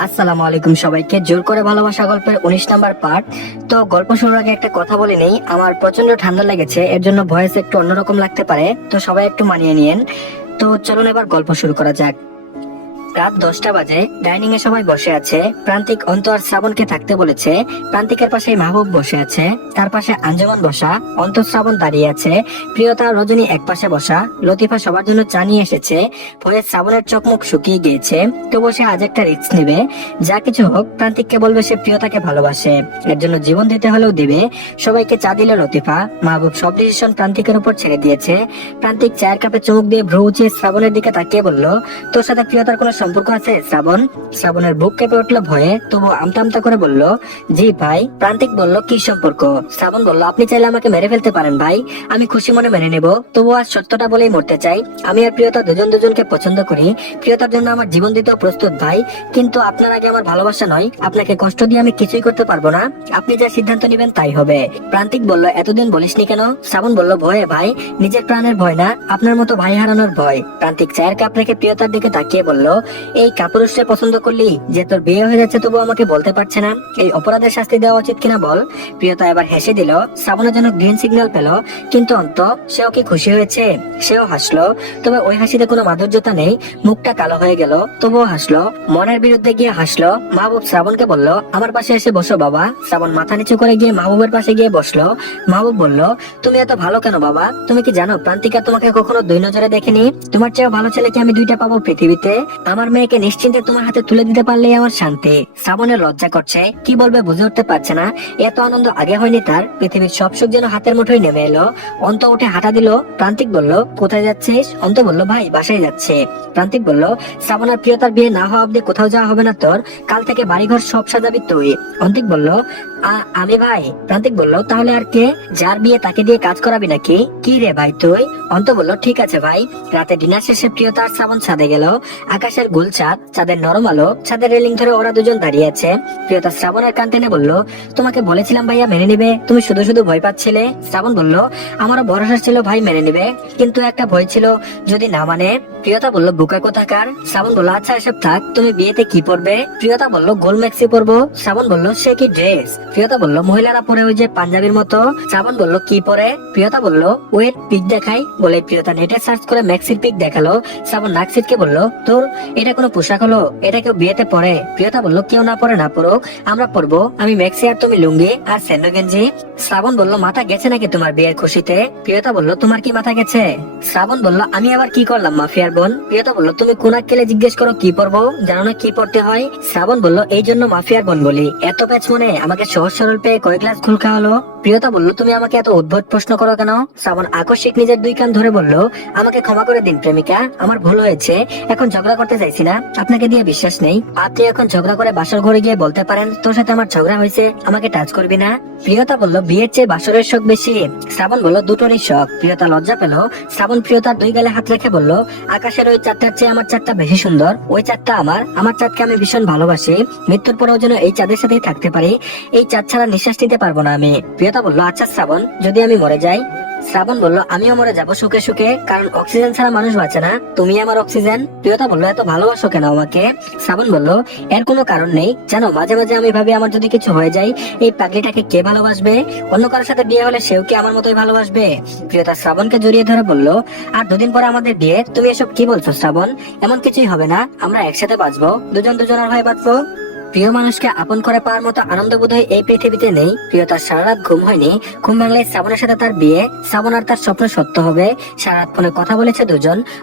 আসসালামু আলাইকুম সবাইকে। জোর করে ভালোবাসা গল্পের 19 নাম্বার পার্ট। তো গল্প শুরুর আগে একটা কথা বলে নেই, আমার প্রচন্ড ঠান্ডা লেগেছে, এর জন্য ভয়েস একটু অন্যরকম লাগতে পারে, তো সবাই একটু মানিয়ে নিয়েন। তো চলুন এবার গল্প শুরু করা যাক। রাত 10টা বাজে, ডাইনিং এ সবাই বসে আছে। প্রান্তিক অন্ত আর শ্রাবণকে থাকতে বলেছে। প্রান্তিকের পাশে মাহবুব বসে আছে, তার পাশে আঞ্জুমান বসা, অন্ত শ্রাবণ দাঁড়িয়ে আছে, প্রিয়তা রজনী এক পাশে বসা, লতিফা সবার জন্য চা নিয়ে এসেছে। ভয়ে শ্রাবণের চোখ মুখ শুকিয়ে গিয়েছে, তো বসে আজ একটা রিস্ক নেবে। যা কিছু হোক প্রান্তিককে বলবে সে প্রিয়তাকে ভালোবাসে, এর জন্য জীবন দিতে হলেও দিবে। সবাইকে চা দিল লতিফা। মাহবুব সব ডিসিশন প্রান্তিকের উপর ছেড়ে দিয়েছে। প্রান্তিক চায়ের কাপে চুমুক দিয়ে ভ্রু উঁচিয়ে শ্রাবণের দিকে তাকিয়ে বলল, তোর সাথে প্রিয়তার কোনো সম্পর্ক আছে শ্রাবণ? শ্রাবণের বুক কেঁপে উঠলো ভয়ে, তবু আমতা আমতা করে বলল, জি ভাই। প্রান্তিক বলল, কি সম্পর্ক? শ্রাবণ বলল, আপনি চাইলে আমাকে মেরে ফেলতে পারেন ভাই, আমি খুশি মনে মেনে নেব, তবু আজ সত্যটা বলেই মরতে চাই। আমি আর প্রিয়তা দুজন দুজনকে পছন্দ করি, প্রিয়তার জন্য আমার জীবন দিতেও প্রস্তুত ভাই, কিন্তু আপনার আগে আমার ভালোবাসা নয়, আপনাকে কষ্ট দিয়ে আমি কিছুই করতে পারবো না, আপনি যা সিদ্ধান্ত নেবেন তাই হবে। প্রান্তিক বলল, এতদিন বলিসনি কেন? শ্রাবণ বলল, ভয়ে ভাই, নিজের প্রাণের ভয় না, আপনার মতো ভাই হারানোর ভয়। প্রান্তিক চায়ের কাপ রেখে প্রিয়তার দিকে তাকিয়ে বলল, এই কাপুরুষকে পছন্দ করলি যে তোর বিয়ে হয়ে যাচ্ছে তবু আমাকে বলতে পারছে না, এই অপরাধের শাস্তি দেওয়া উচিত কিনা বল। প্রিয়তা এবার হেসে দিল। শ্রাবণের জন্য গ্রিন সিগন্যাল পেল, কিন্তু অন্ত সেও কি খুশি হয়েছে? সেও হাসলো, তবে ওই হাসিতে কোনো মাধুর্যতা নেই, মুখটা কালো হয়ে গেল, তবুও হাসলো, মনের বিরুদ্ধে গিয়ে হাসলো। মাহবুব শ্রাবণকে বলল, আমার পাশে এসে বসো বাবা। শ্রাবণ মাথা নিচু করে গিয়ে মাহবুবের পাশে গিয়ে বসলো। মাহবুব বলল, তুমি এত ভালো কেন বাবা? তুমি কি জানো প্রান্তিকা তোমাকে কখনো দুই নজরে দেখেনি? তোমার চেয়েও ভালো ছেলে কি আমি দুইটা পাবো পৃথিবীতে? আমার মেয়েকে নিশ্চিন্তে তোমার হাতে তুলে দিতে পারলেই আমার শান্তি। শ্রাবণের লজ্জা করছে, কি বলবে বুঝে উঠতে পারছে না। এত আনন্দ আগে হয়নি তার, পৃথিবীর সব সুখ যেন হাতের মুঠোয় নেমে এলো। অন্ত উঠে হাঁটা দিল। প্রান্তিক বলল, কোথায় যাচ্ছিস? অন্ত বলল, ভাই বাসায় যাচ্ছে। প্রান্তিক বলল, শ্রাবণ আর প্রিয়তার বিয়ে না হওয়া অব্দি কোথাও যাওয়া হবে না তোর, কাল থেকে বাড়িঘর সব সাজাবি তুই। অন্তিক বলল, আমি ভাই। প্রান্তিক বলল, তাহলে আর কে? যার বিয়ে তাকে দিয়ে কাজ করাবি নাকি? কি রে ভাই তুই? অন্ত বলল, ঠিক আছে ভাই। রাতে ডিনার শেষে প্রিয়তা আর শ্রাবণ ছাদে গেল। আকাশের গোল চাঁদ, চাঁদের নরম আলো, ছাদের রেলিং ধরে ওরা দুজন দাঁড়িয়ে আছে। প্রিয়তা শ্রাবণের কান টেনে বলল, তোমাকে বলেছিলাম ভাইয়া মেনে নিবে, তুমি শুধু শুধু ভয় পাচ্ছিলে। শ্রাবণ বলল, আমারও ভরসা ছিল ভাই মেনে নিবে, কিন্তু একটা ভয় ছিল যদি না মানে। প্রিয়তা বলল, বুকা কোথাকার। শ্রাবণ বলল, আচ্ছা এসব থাক, তুমি বিয়েতে কি পরবে? প্রিয়তা বলল, গোল ম্যাক্সি পরবো। শ্রাবণ বলল, সে কি ড্রেস? প্রিয়তা বলল, মহিলারা পরে ওই যে পাঞ্জাবির মতো। শ্রাবণ বলল, কি পরে? প্রিয়তা বলল, ওয়েট পিক দেখাই। বলে প্রিয়তা নেটে সার্চ করে ম্যাক্সির পিক দেখালো। শ্রাবণ নাকসিটকে বলল, তোর এটা কোনো পোশাক হলো? এটা কেউ বিয়েতে পরে? প্রিয়তা বলল, কেউ না পরে না পড়ুক, আমরা পরবো, আমি ম্যাক্সি আর তুমি লুঙ্গি আর স্যান্ডো গেঞ্জি। শ্রাবণ বলল, মাথা গেছে নাকি তোমার বিয়ের খুশিতে? প্রিয়তা বলল, তোমার কি মাথা গেছে? শ্রাবণ বলল, আমি আবার কি করলাম মাফিয়ার বোন? প্রিয়তা বলল, তুমি কোন আক্কেলে জিজ্ঞেস করো কি পরবো, জানো না কি পড়তে হয়? শ্রাবণ বলল, এই জন্য মাফিয়ার বোন বলি, এত প্যাচ মনে আমাকে সহজ সরল পেয়ে কয়েক গ্লাস ঘুল খাওয়ালো। প্রিয়তা বলল, তুমি আমাকে এত উদ্ভট প্রশ্ন করো কেন? শ্রাবণ আকস্মিক নিজের দুই কান ধরে বলল, আমাকে ক্ষমা করে দিন প্রেমিকা, আমার ভুল হয়েছে, এখন ঝগড়া করতে চাইছি না, আপনাকে দিয়ে বিশ্বাস নেই, আপনি এখন ঝগড়া করে বাসর ঘরে গিয়ে বলতে পারেন তোর সাথে আমার ঝগড়া হয়েছে, আমাকে টাচ করবি না। প্রিয়তা বলল, বিয়ের চেয়ে বাসরের শখ বেশি। শ্রাবণ বলল, দুটোরই শখ। প্রিয়তা লজ্জা পেল। শ্রাবণ প্রিয়তার দুই গালে হাত রেখে বলল, আকাশের ওই চাঁদটার চেয়ে আমার চাঁদটা বেশি সুন্দর, ওই চাঁদটা আমার চাঁদকে আমি ভীষণ ভালোবাসি, মৃত্যুর পরেও যেন এই চাঁদের সাথেই থাকতে পারি, এই চাঁদ ছাড়া নিঃশ্বাস নিতে পারবো না আমি। প্রিয়তা বলল, আচ্ছা শ্রাবণ, যদি আমি মরে যাই? শ্রাবণ বলল, আমিও মরে যাবো সুখে সুখে, কারণ অক্সিজেন ছাড়া মানুষ বাঁচে না, তুমি আমার অক্সিজেন। প্রিয়তা বলল, এত ভালোবাসো কেন আমাকে? শ্রাবণ বলল, এর কোনো কারণ নেই, জানো মাঝে মাঝে আমি ভাবি আমার যদি কিছু হয়ে যায় এই পাগলিটাকে কে ভালোবাসবে? অন্য কারোর সাথে বিয়ে হলে সেও কি আমার মতোই ভালোবাসবে? প্রিয়তা শ্রাবণকে জড়িয়ে ধরে বলল, আর দুদিন পরে আমাদের বিয়ে, তুমি এসব কি বলছো শ্রাবণ? এমন কিছুই হবে না, আমরা একসাথে বাঁচবো, দুজন দুজনের হয়ে বাঁচবো। প্রিয় মানুষকে আপন করে পাওয়ার মতো আনন্দ বোধহয় এই পৃথিবীতে নেই। প্রিয়তার সারা রাত ঘুম হয়নি, ঘুম ভাঙলে শ্রাবণের সাথে তার বিয়ে, শ্রাবণ আর তার স্বপ্ন সত্য হবে। সারা রাত ফোনে কথা বলেছে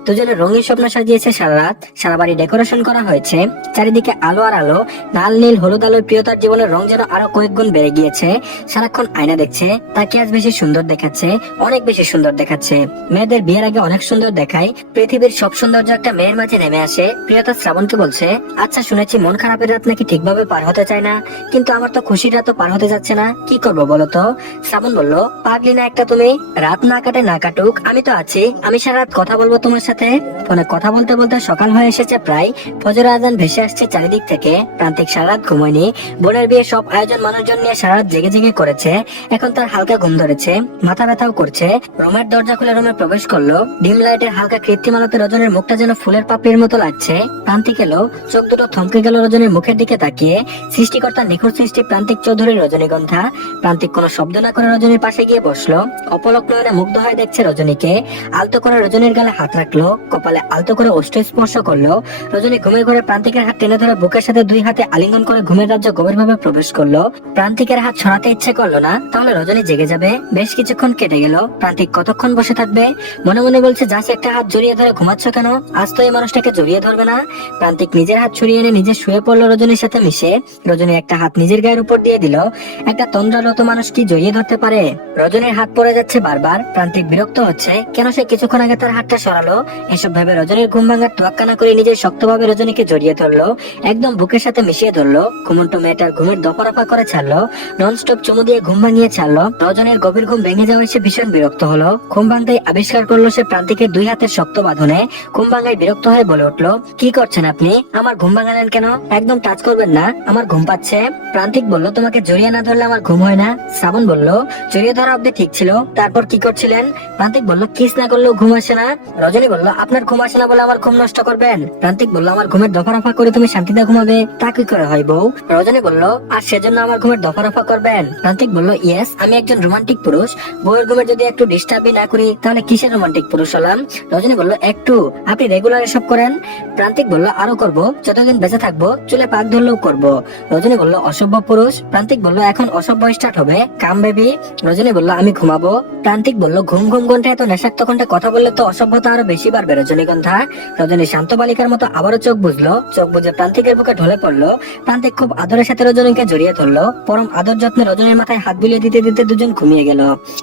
দুজনের রঙিন স্বপ্ন সাজিয়েছে সারা রাত, সারা বাড়ি ডেকোরেশন করা হয়েছে, চারিদিকে আলো আর আলো, লাল নীল হলুদ আলোয় প্রিয়তার জীবনের রং যেন আরো কয়েক গুণ বেড়ে গিয়েছে। সারাক্ষণ আয়না দেখছে, তাকে আজ বেশি সুন্দর দেখাচ্ছে, অনেক বেশি সুন্দর দেখাচ্ছে। মেয়েদের বিয়ের আগে অনেক সুন্দর দেখায়, পৃথিবীর সব সৌন্দর্য একটা মেয়ের মাঝে নেমে আসে। প্রিয়তা শ্রাবণকে বলছে, আচ্ছা শুনেছি মন খারাপের রাত নাকি ঠিক ঠিকভাবে পার হতে চায় না, কিন্তু আমার তো খুশিটা তো পার হতে যাচ্ছে না, কি করবো বলো তো? শ্রাবণ বলল, পাগলি না একটা তুমি, রাত না কাটে না কাটুক আমি তো আছি, আমি সারা রাত কথা বলবো তোমার সাথে। ফোনে কথা বলতে বলতে সকাল হয়ে এসেছে প্রায়, ফজর আজান ভেসে আসছে চারিদিক থেকে। প্রান্তিক সারা রাত ঘুমোয়নি, বোনের বিয়ে সব আয়োজন মানুষজন নিয়ে সারা রাত জেগে জেগে করেছে। এখন তার হালকা ঘুম ধরেছে, মাথা ব্যথাও করছে। রুমের দরজা খুলে রুমে প্রবেশ করলো, ডিম লাইটের হালকা কৃত্রিম আলোতে রজনীর মুখটা যেন ফুলের পাপড়ির মতো লাগছে। প্রান্তিক এলো, চোখ দুটো থমকে গেল রজনীর মুখের দিকে তাকিয়ে। সৃষ্টিকর্তার নিখুঁত সৃষ্টি প্রান্তিক চৌধুরীর রজনীগন্ধা। প্রান্তিক কোনো শব্দ না করে রজনীর পাশে গিয়ে বসলো, অপলক নয়নে মুগ্ধ হয়ে দেখছে রজনীকে। আলতো করে রজনীর গালে হাত রাখলো, কপালে আলতো করে ওষ্ঠ স্পর্শ করলো। রজনী ঘুমের ঘরে প্রান্তিকের হাত টেনে ধরে বুকের সাথে দুই হাতে আলিঙ্গন করে ঘুমের রাজ্য গভীরভাবে প্রবেশ করলো। প্রান্তিকের হাত সরাতে ইচ্ছে করলো না, তাহলে রজনী জেগে যাবে। বেশ কিছুক্ষণ কেটে গেল, প্রান্তিক কতক্ষণ বসে থাকবে? মনে মনে বলছে, যাস একটা হাত জড়িয়ে ধরে ঘুমাচ্ছ কেন? আজ তো এই মানুষটাকে জড়িয়ে ধরবে না। প্রান্তিক নিজের হাত ছড়িয়ে এনে নিজে শুয়ে পড়লো রজনীর সাথে মিশে। রজনী একটা হাত নিজের গায়ের উপর দিয়ে দিল। একটা তন্দ্রালত মানুষ কি জড়িয়ে ধরতে পারে? রজনীর হাত পড়ে যাচ্ছে বারবার, প্রান্তিক বিরক্ত হচ্ছে, কেন সে কিছুক্ষণ আগে তার হাতটা সরালো। এসব ভেবে রজনীর ঘুম ভাঙার তোয়াক্কা না করে নিজের শক্তভাবে রজনীকে জড়িয়ে ধরলো, একদম বুকের সাথে মিশিয়ে ধরলো। ঘুমন্ত মেয়েটার ঘুমের দফারফা করে ছাড়লো, নন স্টপ চুমু দিয়ে ঘুম ভাঙিয়ে ছাড়লো। রজনীর গভীর ঘুম ভেঙে যাওয়ায় সে ভীষণ বিরক্ত হলো। ঘুম ভাঙতেই আবিষ্কার করলো সে প্রান্তিকের দুই হাতের শক্ত বাঁধনে। ঘুম ভাঙায় বিরক্ত হয়ে বলে উঠলো, কি করছেন আপনি? আমার ঘুম ভাঙালেন কেন? একদম টাচ করবেন না, আমার ঘুম পাচ্ছে। প্রান্তিক বলল, তোমাকে জড়িয়ে না ধরলে আমার ঘুম হয় না। শ্রাবণ বলল, জড়িয়ে ধরা অব্দি ঠিক ছিল, তারপর কি করছিলেন? প্রান্তিক বলল, কিস না করলেও ঘুম আসে না। রজনী বলল, আপনার ঘুম আসে না বলে আমার ঘুম নষ্ট করবেন? প্রান্তিক বলল, আমার ঘুমের দফারফা করে তুমি শান্তিতে ঘুমাবে, তা কি করে হয় বউ? রজনী বলল, আর সেজন্য আমার ঘুমের দফারফা করবেন? প্রান্তিক বলল, ইয়েস, আমি একজন রোমান্টিক পুরুষ, বউয়ের ঘুমের যদি একটু ডিস্টার্বই না করি তাহলে কিসের রোমান্টিক পুরুষ হলাম? রজনী বলল, একটু? আপনি রেগুলার এসব করেন? প্রান্তিক বলল, আরো করব, যতদিন বেঁচে থাকবো, চুলে পাক ধরলেও করব। রজনী বলল, অসভ্য পুরুষ। প্রান্তিক বলল, এখন অসভ্য স্টার্ট হবে, কাম বেবি। রজনী বলল, আমি ঘুমাবো। প্রান্তিক বলল, ঘুম ঘুম ঘন্টা এত নেশাক্ত ঘন্টা কথা বললে তো অসভ্যতা আরো বেশি বাড়বে রজনীগন্ধা। রজনী শান্ত বালিকার মতো আবারও চোখ বুঝলো, চোখ বুঝে প্রান্তিকের বুকে ঢলে পড়লো। প্রান্তিক খুব আদরের সাথে রজনীকে জড়িয়ে ধরলো, পরম আদর যত্নে রজনীর মাথায় হাত বুলিয়ে দিতে দিতে দুজন ঘুমিয়ে গেল।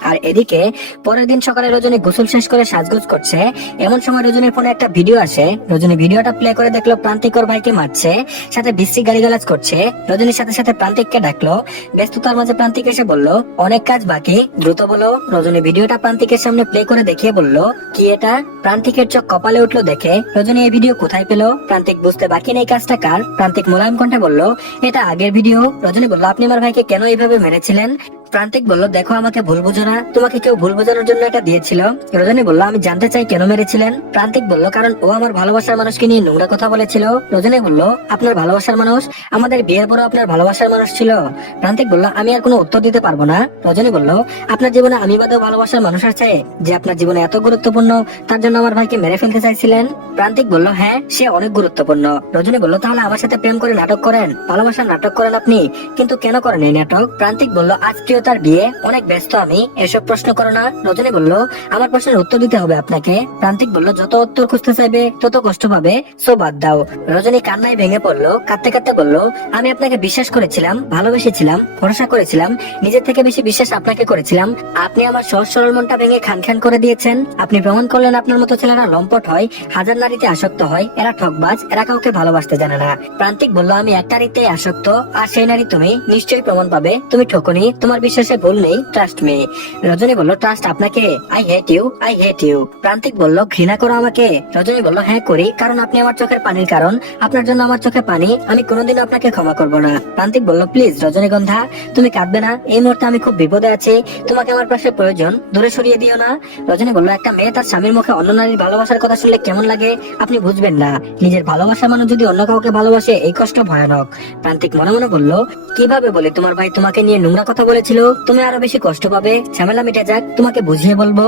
আর এদিকে পরের দিন সকালে রজনী গোসল শেষ করে সাজগোজ করছে। এমন সময় রজনীর ফোনে একটা ভিডিও আসে। রজনী ভিডিওটা প্লে করে দেখলো প্রান্তিক ওর ভাইকে মারছে, সাথে বিশ্রী গালিগালাজ করছে। রজনীর সাথে সাথে প্রান্তিককে ডাকলো। ব্যস্ততার মাঝে প্রান্তিক এসে বলল, অনেক কাজ বাকি, দ্রুত বলো। রজনী ভিডিওটা প্রান্তিকের সামনে প্লে করে দেখিয়ে বলল, কি এটা? প্রান্তিকের চোখ কপালে উঠলো দেখে রজনী এই ভিডিও কোথায় পেলো। প্রান্তিক বুঝতে বাকি নেই কাজটা কার। প্রান্তিক মোলায়েম কণ্ঠে বলল, এটা আগের ভিডিও। রজনী বলল, আপনি আমার ভাইকে কেন এইভাবে মেরেছিলেন? প্রান্তিক বলল, দেখো আমাকে ভুল বুঝো না, তোমাকে কেউ ভুল বোঝানোর জন্য এটা দিয়েছিল। রজনী বলল, আমি জানতে চাই কেন মেরেছিলেন? প্রান্তিক বলল, কারণ ও আমার ভালোবাসার মানুষকে নিয়ে নোংরা কথা বলেছিল। রজনী বলল, আপনার ভালোবাসার মানুষ? আমাদের বিয়ের পরও আপনার ভালোবাসার মানুষ ছিল? প্রান্তিক বলল, আমি আর কোনো উত্তর দিতে পারবো না। রজনী বলল, আপনার জীবনে আমি বাদেও ভালোবাসার মানুষ আছে যে আপনার জীবনে এত গুরুত্বপূর্ণ, তার জন্য আমার ভাইকে মেরে ফেলতে চাইছিলেন? প্রান্তিক বলল, হ্যাঁ, সে অনেক গুরুত্বপূর্ণ। রজনী বলল, তাহলে আমার সাথে প্রেম করে নাটক করেন, ভালোবাসার নাটক করেন আপনি, কিন্তু কেন করেন এই নাটক? প্রান্তিক বলল, আজ প্রিয়তার বিয়ে, অনেক ব্যস্ত আমি, এসব প্রশ্ন করো না। রজনী বলল, আমার প্রশ্নের উত্তর দিতে হবে আপনাকে। প্রান্তিক বলল, যত উত্তর খুঁজতে চাইবে তত কষ্ট পাবে, সো বাদ দাও। রজনী কান্নায় ভেঙে পড়লো, কাঁদতে কাঁদতে বলল, আমি আপনাকে বিশ্বাস করেছিলাম, ভালোবেসেছিলাম, ভরসা করেছিলাম, নিজের থেকে বেশি বিশ্বাস আপনাকে করেছিলাম। আপনি আমার সহজ সরল মনটা ভেঙে খান খান করে দিয়েছেন। আপনি প্রমাণ করলেন আপনার মতো ছেলেরা লম্পট হয়, হাজার নারীতে আসক্ত হয়, এরা ঠকবাজ, এরা কাউকে ভালোবাসতে জানে না। প্রান্তিক বলল, আমি একটা নারীতেই আসক্ত, আর সেই নারী তুমি, নিশ্চয়ই প্রমাণ পাবে তুমি ঠকনি, তোমার বিশ্বাসে ভুল নেই, ট্রাস্ট মি। রজনী বলল, ট্রাস্ট আপনাকে? I hate you, I hate you. Prantik বলল, ঘৃণা করো আমাকে? রজনী বলল, হ্যাঁ করি, কারণ আপনি আমার চোখের পানির কারণ, আপনার জন্য আমার চোখে পানি, আমি কোনোদিন আপনাকে ক্ষমা করবো না। প্রান্তিক বলল, প্লিজ রজনীগন্ধা, তুমি কাঁদবে না, এই মুহূর্তে আমি খুব বিপদে আছি, তোমাকে আমার পাশে প্রয়োজন, দূরে সরিয়ে দিও না। রজনী বলল, একটা মেয়ে তার স্বামীর মুখে অন্য নারীর ভালোবাসার কথা শুনলে কেমন লাগে আপনি বুঝবেন না, নিজের ভালোবাসা মানুষ যদি অন্য কাউকে ভালোবাসে এই কষ্ট ভয়ানক। প্রান্তিক মনে মনে বলল, কিভাবে বলে তোমার ভাই তোমাকে নিয়ে নোংরা কথা বলেছিল, তুমি আরো বেশি কষ্ট পাবে, ঝামেলা মিটে যাক, তোমাকে বুঝিয়ে বলবো।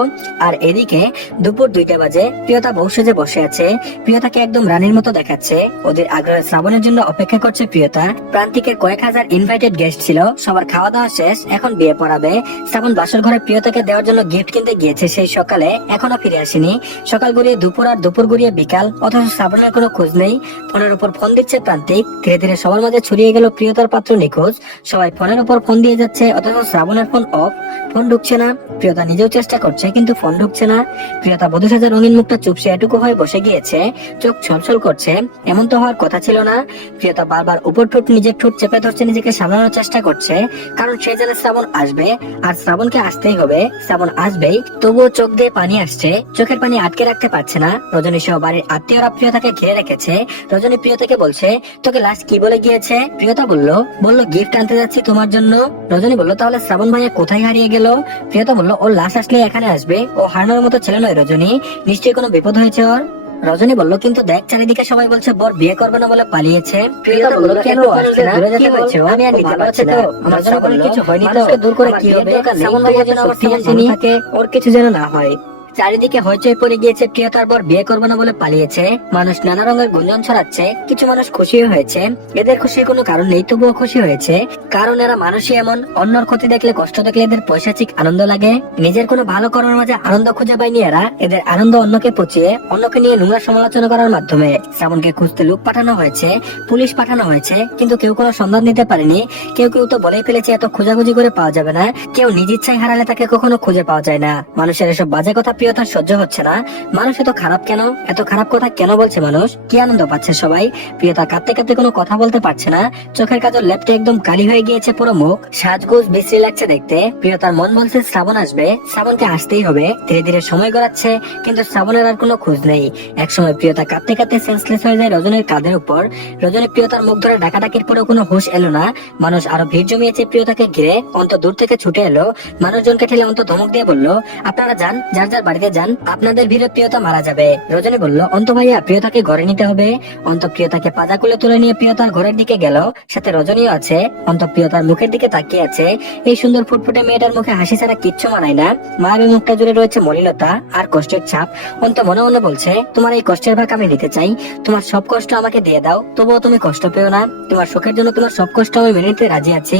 আর এদিকে দুপুর 2টা বাজে, প্রিয়তা বউ সেজে বসে আছে। প্রিয়তাকে একদম রানীর মতো দেখাচ্ছে। ওদের আগ্রহে শ্রাবণের জন্য অপেক্ষা করছে প্রিয়তা। প্রান্তিকের কয়েক হাজার ইনভাইটেড গেস্ট ছিল, সবার খাওয়া দাওয়া শেষ, এখন বিয়ে পড়াবে। শ্রাবণ বাসর ঘরে প্রিয়তাকে দেওয়ার জন্য গিফট কিনতে গিয়েছে সেই সকালে, এখনো ফিরে আসেনি। সকাল গড়িয়ে দুপুর আর দুপুর গড়িয়ে বিকাল, অথচ শ্রাবণের কোনো খোঁজ নেই। ফোনের উপর ফোন দিচ্ছে প্রান্তিক। ধীরে ধীরে সবার মাঝে ছড়িয়ে গেল প্রিয়তার পাত্র নিখোঁজ। সবাই ফোনের উপর ফোন দিয়ে যাচ্ছে, অথচ তখন শ্রাবণের ফোন অফ, ফোন ঢুকছে না। প্রিয়তা নিজেও চেষ্টা করছে কিন্তু ফোন ঢুকছে না। প্রিয়তা বধূ সাজার রঙিন মুখটা চুপসে এটুকু হয়ে বসে গিয়েছে, চোখ ছলছল করছে। এমন তো হওয়ার কথা ছিল না। প্রিয়তা বারবার উপর ঠোঁট নিজের ঠোঁট চেপে ধরছে, নিজেকে সামলানোর চেষ্টা করছে, কারণ সে জানে শ্রাবণ আসবে আর শ্রাবণকে আসতেই হবে, শ্রাবণ আসবেই। তবুও চোখ দিয়ে পানি আসছে, চোখের পানি আটকে রাখতে পারছে না। রজনী সহ বাড়ির আত্মীয়রা প্রিয়তাকে ঘিরে রেখেছে। রজনী প্রিয়তাকে বলছে, তোকে লাস্ট কি বলে গিয়েছে? প্রিয়তা বলল গিফট আনতে যাচ্ছি তোমার জন্য। রজনী বলল, তাহলে শ্রাবণ ভাইয়া কোথায় হারিয়ে গেল? প্রিয়তা বলল, ওর লাশ আসলে এখানে আসবে, ও হারানোর মতো ছেলে নয় রজনী, নিশ্চয়ই কোনো বিপদ হয়েছে ওর। রজনী বলল, কিন্তু দেখ চারিদিকে সবাই বলছে বর বিয়ে করবে না বলে পালিয়েছে। প্রিয়তা বলল, কেন আসছে না? কি হয়েছে? আমি আর নিতে পারছি না। রজনী বলল, কিছু হয়নি তো, দূর করে কি হবে? শ্রাবণ ভাইয়া যেন আমার সত্যি থাকে, ওর কিছু যেন না হয়। চারিদিকে হইচই পড়ে গিয়েছে, প্রিয়তার বর বিয়ে করবে না বলে পালিয়েছে। মানুষ নানা রঙের গুঞ্জন ছড়াচ্ছে, কিছু মানুষ খুশি হয়েছে। এদের খুশির কোনো কারণ নেই, তবুও খুশি হয়েছে, কারণ এরা মানুষই এমন। অন্যর ক্ষতি দেখলে, কষ্ট দেখলে এদের পৈশাচিক আনন্দ লাগে। নিজের কোনো ভালো করার মাঝে আনন্দ খুঁজে পায়নি এরা। এদের আনন্দ অন্যকে পচিয়ে, অন্যকে নিয়ে নোংরা সমালোচনা করার মাধ্যমে। শ্রাবণকে খুঁজতে লোক পাঠানো হয়েছে, পুলিশ পাঠানো হয়েছে, কিন্তু কেউ কোনো সন্ধান দিতে পারেনি। কেউ কেউ তো বলেই ফেলেছে এত খোঁজাখুঁজি করে পাওয়া যাবে না। কেউ নিজ ইচ্ছায় হারালে তাকে কখনো খুঁজে পাওয়া যায় না। মানুষের এসব বাজে কথা প্রিয়তার সহ্য হচ্ছে না। মানুষ এত খারাপ কেন? এত খারাপ কথা কেন বলছে মানুষ? কি আনন্দ পাচ্ছে সবাই? প্রিয়তা কাঁদতে কাঁদতে কোনো কথা বলতে পারছে না। চোখের কাজল লেপটে একদম কালি হয়ে গিয়েছে পুরো মুখ। সাজগোজ বিশ্রী লাগছে দেখতে। প্রিয়তার মন বলছে শ্রাবণ আসবে, শ্রাবণকে আসতেই হবে। ধীরে ধীরে সময় গড়াচ্ছে, কিন্তু শ্রাবণের আর কোনো খোঁজ নেই। একসময় প্রিয়তা কাঁদতে কাঁদতে সেন্সলেস হয়ে যায় রজনীর কাঁধের উপর। রজনী প্রিয়তার মুখ ধরে ডাকাডাকির পরেও কোনো হুঁশ এলো না। মানুষ আরো ভিড় জমিয়েছে প্রিয়তাকে ঘিরে। অন্ত দূর থেকে ছুটে এলো, মানুষজনকে ঠেলে অন্ত ধমক দিয়ে বলল, আপনারা যান, যার যার বাড়িতে যান, আপনাদের ভিড়ে প্রিয়তা মারা যাবে। রজনী বলল, অন্ত ভাইয়া প্রিয়তাকে ঘরে নিতে হবে। অন্ত প্রিয়তাকে পাজা কোলে তুলে নিয়ে প্রিয়তার ঘরের দিকে গেল, সাথে রজনীও আছে। অন্ত প্রিয়তার মুখের দিকে তাকিয়ে আছে। এই সুন্দর ফুটফুটে মেয়েটার মুখে হাসি ছাড়া কিচ্ছু মানায় না। মায়াবী মুখটা জুড়ে রয়েছে মলিনতা আর কষ্টের ছাপ। অন্ত মনে মনে বলছে, তোমার এই কষ্টের ভাগ আমি নিতে চাই, তোমার সব কষ্ট আমাকে দিয়ে দাও, তবুও তুমি কষ্ট পেও না। তোমার সুখের জন্য তোমার সব কষ্ট আমি মেনে নিতে রাজি আছি।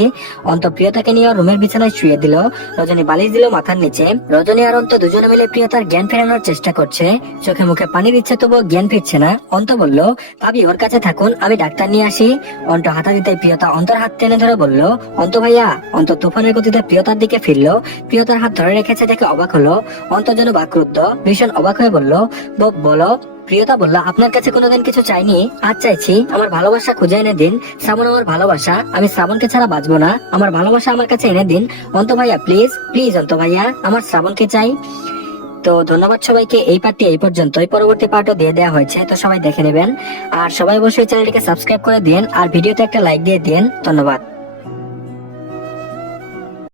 অন্ত প্রিয়তাকে নিয়ে রুমের বিছানায় শুয়ে দিল। রজনী বালিশ দিল মাথার নিচে। রজনী আর অন্ত দুজনে মিলে প্রিয়তার জ্ঞান ফেরানোর চেষ্টা করছে। চোখে মুখে পানি দিচ্ছে, তবুও জ্ঞান ফিরছে না। অন্ত বলল, ভাবি ওর কাছে থাকুন, আমি ডাক্তার নিয়ে আসি। অন্ত হাতা দিতে প্রিয়তা অন্তর হাত টেনে ধরে বলল, অন্ত ভাইয়া। অন্ত তুফানের গতিতে প্রিয়তার দিকে ফিরলো। প্রিয়তার হাত ধরে রেখেছে দেখে অবাক হলো। অন্ত যেন বাকরুদ্ধ, ভীষণ অবাক হয়ে বলল, বলো। প্রিয়তা বলল, আপনার কাছে কোনোদিন কিছু চাইনি, আজ চাইছি। আমার ভালোবাসা খুঁজে এনে দিন। শ্রাবণ আমার ভালোবাসা, আমি শ্রাবণকে ছাড়া বাঁচবো না। আমার ভালোবাসা আমার কাছে এনে দিন অন্ত ভাইয়া, প্লিজ প্লিজ অন্ত ভাইয়া, আমার শ্রাবণকে চাই। তো ধন্যবাদ সবাইকে। এই পার্টটি এই পর্যন্তই, পরবর্তী পার্টও দিয়ে দেওয়া হয়েছে, তো সবাই দেখে নেবেন। আর সবাই অবশ্যই চ্যানেলটিকে সাবস্ক্রাইব করে দিন, আর ভিডিওতে একটা লাইক দিয়ে দিন। ধন্যবাদ।